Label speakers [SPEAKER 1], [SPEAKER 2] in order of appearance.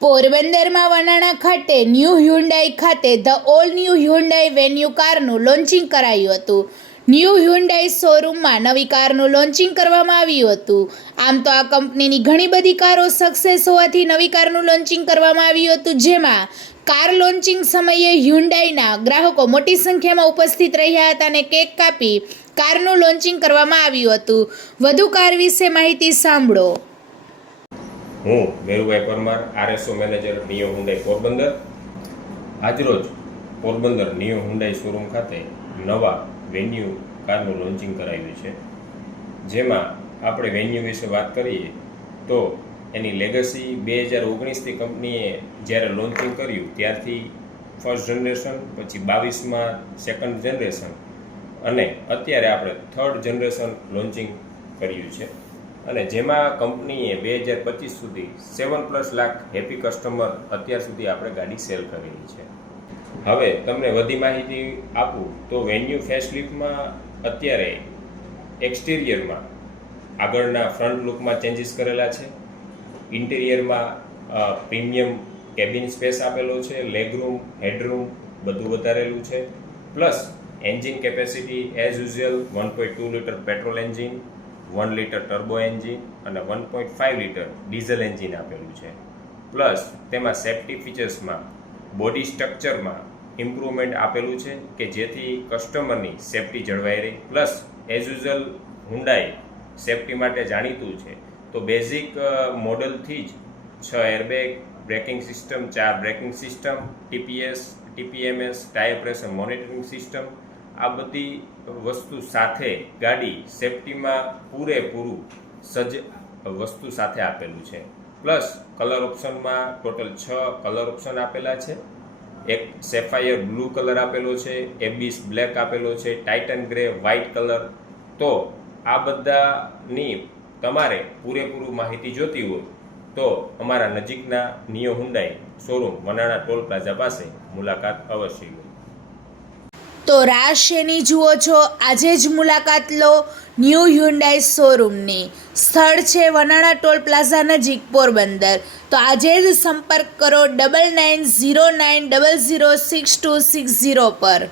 [SPEAKER 1] પોરબંદરમાં વનાણા ખાતે new Hyundai ખાતે the all new Hyundai Venue કારનું launching કરાયું હતું. ન્યૂ હ્યુન્ડાઈ શોરૂમમાં નવી કારનું લોન્ચિંગ કરવામાં આવ્યું હતું. આમ તો આ કંપનીની ઘણી બધી કારો સક્સેસ હોવાથી નવી કારનું લોન્ચિંગ કરવામાં આવ્યું હતું, જેમાં કાર લોન્ચિંગ સમયે હ્યુન્ડાઈના ગ્રાહકો મોટી સંખ્યામાં ઉપસ્થિત રહ્યા હતા અને કેક કાપી કારનું લોન્ચિંગ કરવામાં આવ્યું હતું. વધુ કાર વિશે માહિતી સાંભળો.
[SPEAKER 2] હું Merubhai Parmar RSO manager Neo Hyundai Porbandar. આજરોજ પોરબંદર નિયો હુંડાઈ શોરૂમ ખાતે નવા વેન્યુ કારનું લોન્ચિંગ કરાવ્યું છે. જેમાં આપણે વેન્યુ વિશે વાત કરીએ તો એની લેગસી બે હજાર ઓગણીસથી કંપનીએ જ્યારે લોન્ચિંગ કર્યું, ત્યારથી ફર્સ્ટ જનરેશન પછી બાવીસમાં સેકન્ડ જનરેશન અને અત્યારે આપણે થર્ડ જનરેશન લોન્ચિંગ કર્યું છે. અને જેમાં કંપનીએ બે હજાર પચીસ સુધી seven plus lakh happy customer અત્યાર સુધી આપણે ગાડી સેલ કરેલી છે. હવે તમને વધી માહિતી આપું તો વેન્યુ ફેસલિફ્ટમાં અત્યારે એક્સટિરિયરમાં આગળના ફ્રન્ટ લુકમાં ચેન્જીસ કરેલા છે. ઇન્ટિરિયરમાં પ્રીમિયમ કેબિન સ્પેસ આપેલો છે લેગરૂમ હેડરૂમ બધું વધારેલું છે. Plus engine capacity as usual one point two litre petrol engine one litre turbo engine અને one point five litre diesel engine આપેલું છે. પ્લસ તેમાં સેફ્ટી ફીચર્સમાં બોડી સ્ટ્રક્ચરમાં ઇમ્પ્રુવમેન્ટ આપેલું છે કે જેથી કસ્ટમરની સેફ્ટી જળવાઈ રહે. Plus as usual Hyundai safety માટે જાણીતું છે. તો બેઝિક મોડલથી જ છ એરબેગ બ્રેકિંગ સિસ્ટમ ચાર braking system TPS TPMS tyre pressure monitoring system આ બધી વસ્તુ સાથે ગાડી સેફટીમાં પૂરેપૂરું સજ્જ વસ્તુ સાથે આપેલું છે. પ્લસ કલર ઓપ્શનમાં ટોટલ છ કલર ઓપ્શન આપેલા છે. એક સેફાયર બ્લુ કલર આપેલો છે, એબીસ બ્લેક આપેલો છે ટાઇટન ગ્રે વ્હાઇટ કલર. તો આ બધાની તમારે પૂરેપૂરું માહિતી જોતી હોય તો અમારા નજીકના Neo Hyundai showroom, Vanana toll plaza પાસે મુલાકાત અવશ્ય લો.
[SPEAKER 1] તો રાહ શેની જુઓ છો? આજે જ મુલાકાત લો ન્યૂ હ્યુન્ડાઈ શોરૂમની. સ્થળ છે વનાણા ટોલ પ્લાઝા નજીક પોરબંદર. તો આજે જ સંપર્ક કરો double nine zero nine double zero six two six zero પર.